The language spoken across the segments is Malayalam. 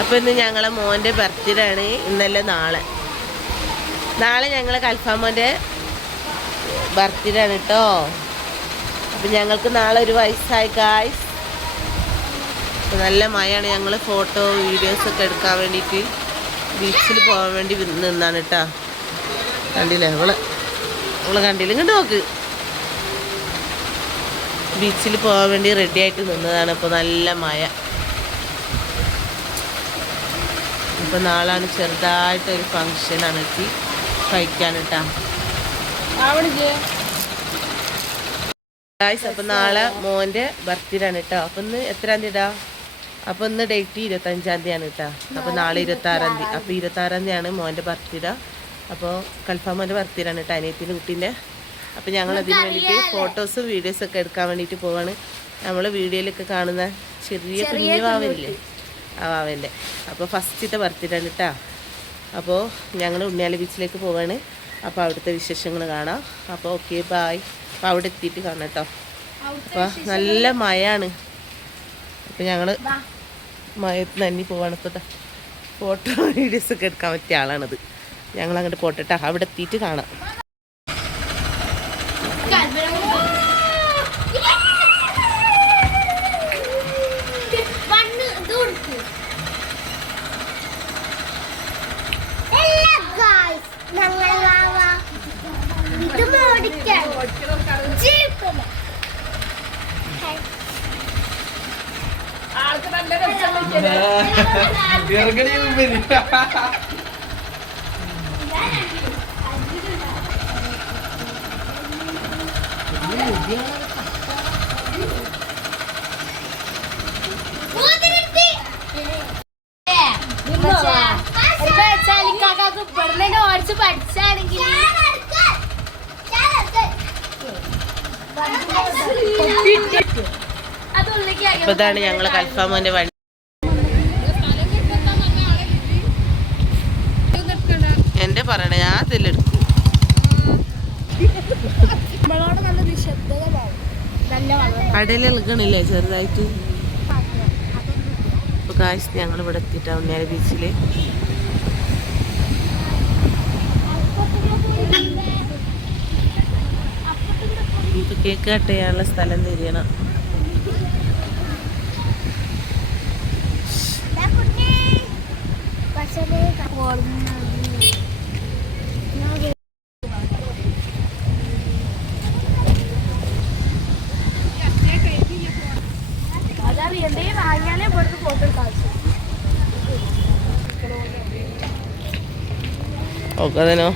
അപ്പോൾ ഇന്ന് ഞങ്ങളെ മോൻ്റെ ബർത്ത്ഡേ ആണ്. ഇന്നലെ നാളെ ഞങ്ങളെ കൽഫാമോൻ്റെ ബർത്ത്ഡേ ആണ് കേട്ടോ. അപ്പം ഞങ്ങൾക്ക് നാളെ ഒരു വയസ്സായി ഗായ്സ്. നല്ല മഴയാണ്. ഞങ്ങൾ ഫോട്ടോ വീഡിയോസൊക്കെ എടുക്കാൻ വേണ്ടിയിട്ട് ബീച്ചിൽ പോകാൻ വേണ്ടി നിന്നാണ് കേട്ടോ. കണ്ടില്ലേ അവളെ കണ്ടില്ല, ഇങ്ങോട്ട് നോക്ക്. ബീച്ചിൽ പോകാൻ വേണ്ടി റെഡി ആയിട്ട് നിന്നതാണ്. ഇപ്പോൾ നല്ല മഴ. ഇപ്പോൾ നാളാണ് ചെറുതായിട്ടൊരു ഫങ്ഷനാണ് എത്തി കഴിക്കാൻ കേട്ടോ. അപ്പം നാളെ മോൻ്റെ ബർത്ത്ഡേ ആണ് കേട്ടോ. അപ്പം ഇന്ന് എത്രാം തീയതി? അപ്പോൾ ഇന്ന് ഡേറ്റ് 25-ാം തീയതിയാണ് കേട്ടോ. അപ്പോൾ നാളെ 26-ാം തീയതി. അപ്പോൾ 26-ാം തീയതിയാണ് മോൻ്റെ ബർത്ത്ഡേ. അപ്പോൾ കൽഫാമോൻ്റെ ബർത്ത്ഡേ ആണ് കേട്ടോ, അനിയത്തിൻ്റെ കുട്ടീൻ്റെ. അപ്പോൾ ഞങ്ങൾ അതിന് വേണ്ടിയിട്ട് ഫോട്ടോസും വീഡിയോസൊക്കെ എടുക്കാൻ വേണ്ടിയിട്ട് പോവാണ്. നമ്മൾ വീഡിയോയിലൊക്കെ കാണുന്ന ചെറിയ കുഞ്ഞു വാവല്ലേ, ആ വാവൻ്റെ. അപ്പോൾ ഫസ്റ്റത്തെ ബർത്ത്ഡേ ആണ് കേട്ടോ. അപ്പോൾ ഞങ്ങൾ ഉണ്ണിയാല ബീച്ചിലേക്ക് പോവാണ്. അപ്പോൾ അവിടുത്തെ വിശേഷങ്ങൾ കാണാം. അപ്പോൾ ഓക്കെ ബായ്. അപ്പോൾ അവിടെ എത്തിയിട്ട് കാണാം കേട്ടോ. അപ്പോൾ നല്ല മഴയാണ്. അപ്പോൾ ഞങ്ങൾ മഴത്ത് നന്ദി പോവാണ്. ഇപ്പോൾ ഫോട്ടോ വീഡിയോസൊക്കെ എടുക്കാൻ പറ്റിയ ആളാണത്. ഞങ്ങൾ അങ്ങോട്ട് പോട്ടെ കേട്ടോ. അവിടെ എത്തിയിട്ട് കാണാം. അപ്പോൾ ഇതാണ് ഞങ്ങൾ കൽഫാമോൻ്റെ വണ്ടി. എൻ്റെ പറയണേ, ഞാൻ അതിലെടുക്കും. കടയിൽ എടുക്കണില്ലേ ചെറുതായിട്ട്. അപ്പോൾ കാശ് ഞങ്ങളിവിടെ എത്തിയിട്ടാണ് ഉണ്ണിയാല ബീച്ചിൽ. ഇപ്പോൾ കേക്ക് കട്ട് ചെയ്യാനുള്ള സ്ഥലം തിരിയണം. ഓക്കെ അതിനോ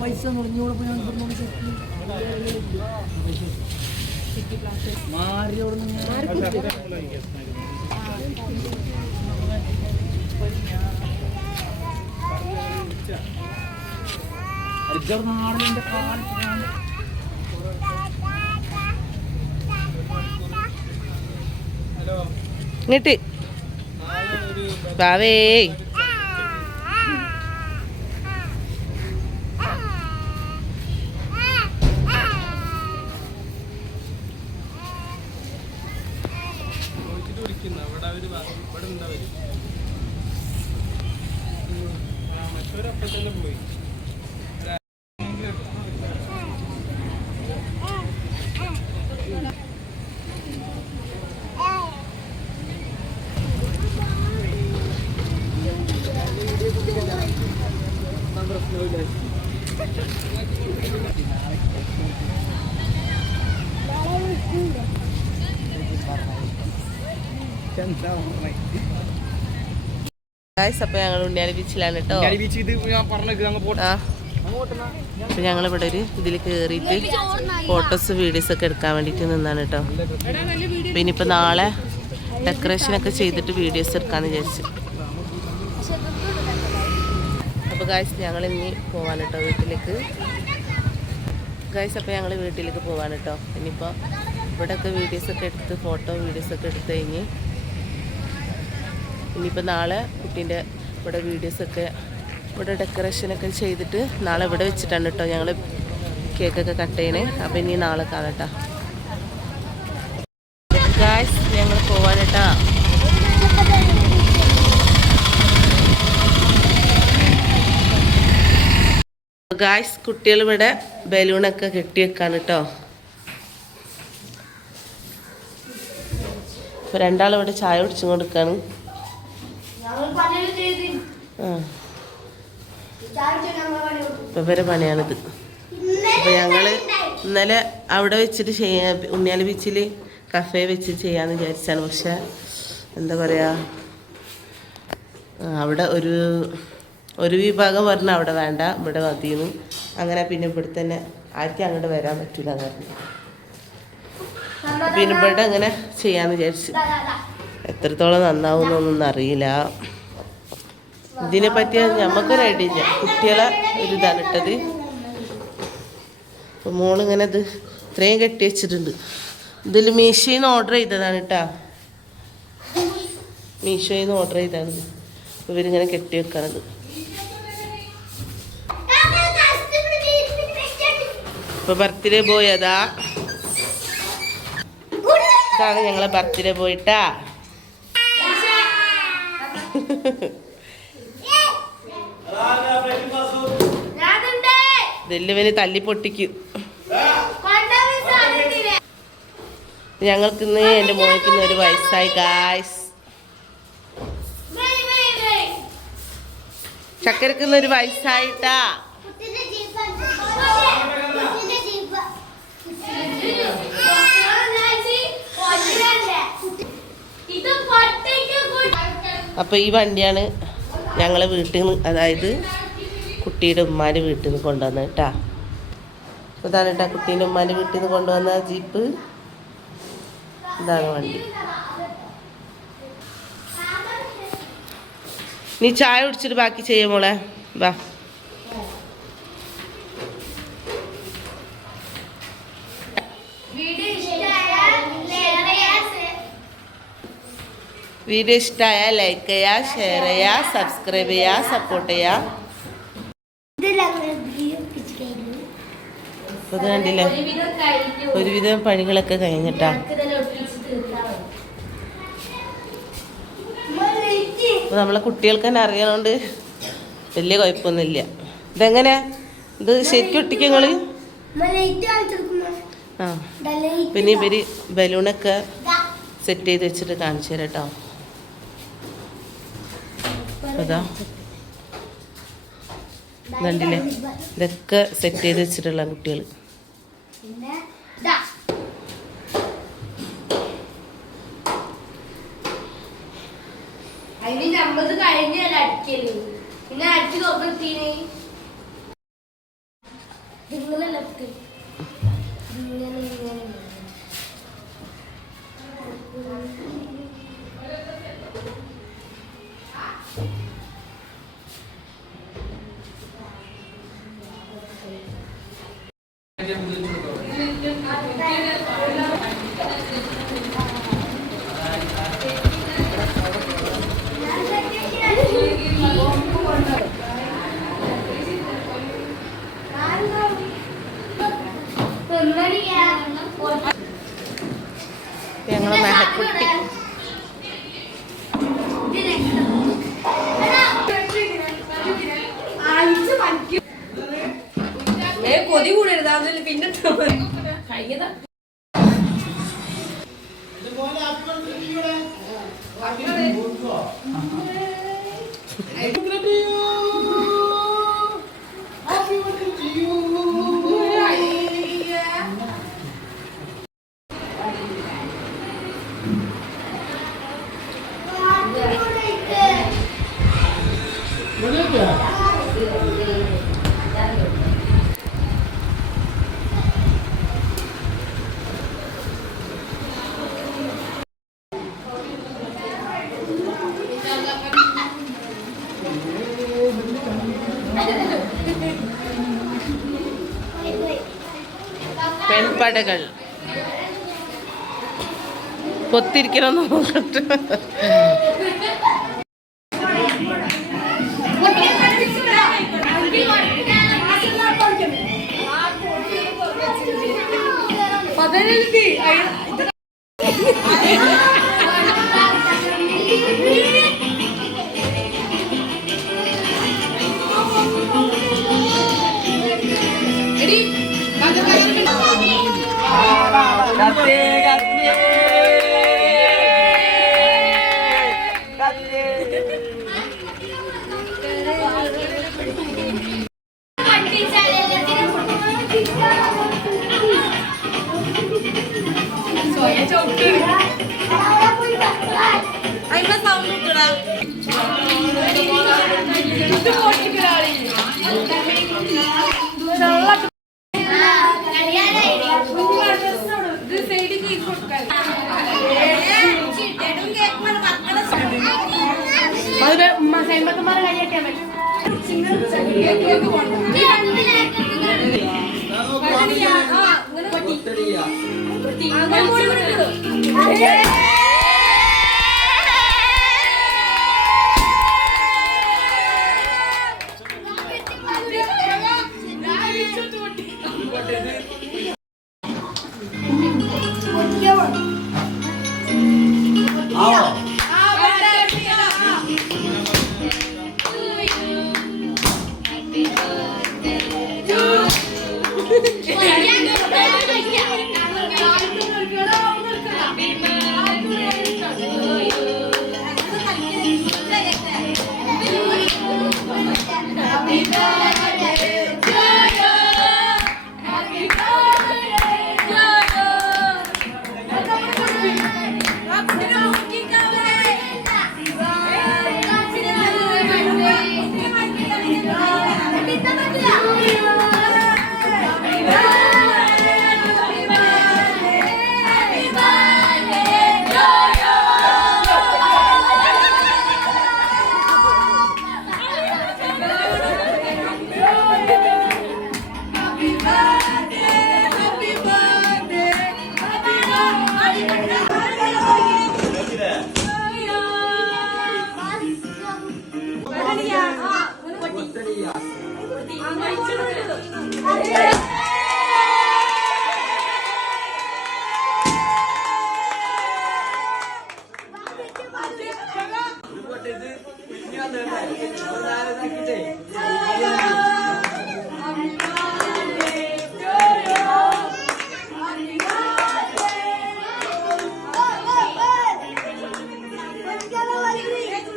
പൈസ ഇങ്ങോട്ട് ബാവേ. അപ്പോൾ ഞങ്ങൾ ഉണ്ണിയാല ബീച്ചിലാണ് കേട്ടോ. അപ്പോൾ ഞങ്ങളിവിടെ ഒരു ഇതിൽ കയറിയിട്ട് ഫോട്ടോസ് വീഡിയോസൊക്കെ എടുക്കാൻ വേണ്ടിയിട്ട് നിന്നാണ് കേട്ടോ. പിന്നെ ഇപ്പോൾ നാളെ ഡെക്കറേഷനൊക്കെ ചെയ്തിട്ട് വീഡിയോസ് എടുക്കാമെന്ന് വിചാരിച്ചു. അപ്പോൾ ഗായ്സ് ഞങ്ങൾ ഇനി പോവാണ് കേട്ടോ വീട്ടിലേക്ക്. ഗായ്സ് അപ്പോൾ ഞങ്ങൾ വീട്ടിലേക്ക് പോവാണ് കേട്ടോ. ഇനിയിപ്പോൾ ഇവിടെയൊക്കെ വീഡിയോസൊക്കെ എടുത്ത് വീഡിയോസൊക്കെ എടുത്ത് കഴിഞ്ഞ് ഇനിയിപ്പോൾ നാളെ കുട്ടീൻ്റെ ഇവിടെ വീഡിയോസൊക്കെ ഇവിടെ ഡെക്കറേഷനൊക്കെ ചെയ്തിട്ട് നാളെ ഇവിടെ വെച്ചിട്ടാണ് കേട്ടോ ഞങ്ങൾ കേക്കൊക്കെ കട്ട് ചെയ്യണേ. അപ്പോൾ ഇനി നാളെ കാണട്ടോ ഗായ്സ്, ഞങ്ങൾ പോവാനട്ടാ. ഗായ്സ്, കുട്ടികൾ ഇവിടെ ബലൂണൊക്കെ കെട്ടി വെക്കാണ് കേട്ടോ. ഇപ്പോൾ രണ്ടാളിവിടെ ചായ കുടിച്ചും കൊടുക്കാണ്. ഇപ്പം ഇവരെ പണിയാണിത്. അപ്പോൾ ഞങ്ങൾ ഇന്നലെ അവിടെ വെച്ചിട്ട് ഉണ്ണിയാലി ബീച്ചിൽ കഫേ വെച്ച് ചെയ്യാമെന്ന് വിചാരിച്ചാണ്. പക്ഷെ എന്താ പറയുക, അവിടെ ഒരു വിഭാഗം പറഞ്ഞ അവിടെ വേണ്ട, ഇവിടെ മതിയെന്ന്. അങ്ങനെ പിന്നെ ഇവിടെ തന്നെ ആർക്കും അങ്ങോട്ട് വരാൻ പറ്റില്ല എന്ന് പറഞ്ഞു. പിന്നെ ഇവിടെ അങ്ങനെ ചെയ്യാമെന്ന് വിചാരിച്ചു. എത്രത്തോളം നന്നാവുന്നൊന്നും അറിയില്ല. ഇതിനെ പറ്റി നമുക്കൊരു ഐഡിയ ഇല്ല. കുട്ടികളെ ഒരു ഇതാണ് ഇട്ടത്. അപ്പോൾ മോളിങ്ങനെ ഇത് ഇത്രയും കെട്ടി വെച്ചിട്ടുണ്ട്. ഇതിൽ മീഷോയിൽ നിന്ന് ഓർഡർ ചെയ്തതാണ് കേട്ടോ. മീഷോയിൽ നിന്ന് ഓർഡർ ചെയ്താണ്. അപ്പോൾ ഇവരിങ്ങനെ കെട്ടി വെക്കാനത്. ഇപ്പോൾ ബർത്ത്ഡേ ബോയ് അതാ. ഇതാണ് ഞങ്ങളെ ബർത്ത്ഡേ ബോയിട്ടാ. ഇതെല്ലവന് തല്ലി പൊട്ടിക്കും. ഞങ്ങൾക്കിന്ന് എൻ്റെ മോനിക്കിന്ന് ഒരു വയസ്സായി ഗായ്സ്. ചക്കരക്കിന്ന് ഒരു വയസ്സായിട്ടാ. അപ്പോൾ ഈ വണ്ടിയാണ് ഞങ്ങളെ വീട്ടിൽ നിന്ന്, അതായത് കുട്ടിയുടെ ഉമ്മാൻ്റെ വീട്ടിൽ നിന്ന് കൊണ്ടുവന്നത് കേട്ടാ. ഇതാണ് കേട്ടോ കുട്ടീൻ്റെ ഉമ്മാൻ്റെ വീട്ടിൽ നിന്ന് കൊണ്ടുവന്ന ജീപ്പ്. ഇതാണ് വണ്ടി. നീ ചായ കുടിച്ചിട്ട് ബാക്കി ചെയ്യാം മോളെ, വാ. വീഡിയോ ഇഷ്ടമായ ലൈക്ക് ചെയ്യുക, ഷെയർ ചെയ്യുക, സബ്സ്ക്രൈബ് ചെയ്യുക, സപ്പോർട്ട് ചെയ്യുക. അപ്പോൾ ഇത് കണ്ടില്ലേ, ഒരുവിധം പണികളൊക്കെ കഴിഞ്ഞിട്ടാ. അപ്പോൾ നമ്മളെ കുട്ടികൾക്ക് തന്നെ അറിയണോണ്ട് വലിയ കുഴപ്പമൊന്നുമില്ല. ഇതെങ്ങനെ ഇത് ശരിക്കും ഒട്ടിക്കും നിങ്ങൾ? ആ, പിന്നെ ഇവർ ബലൂണൊക്കെ സെറ്റ് ചെയ്ത് വെച്ചിട്ട് കാണിച്ചു തരാം കേട്ടോ. അതാ കണ്ടില്ലേ, ഇതൊക്കെ സെറ്റ് ചെയ്ത് വെച്ചിട്ടുള്ള കുട്ടികൾ. ഞങ്ങളെ മെഹക്കുട്ടി കൊതി കൂടരുത്, അതിൽ പിന്നെ കഴിഞ്ഞതാ. പെൺപടകൾ പൊത്തിരിക്കണമെന്ന് നോക്കട്ടെ.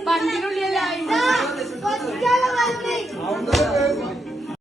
വണ്ടിനുള്ളിൽ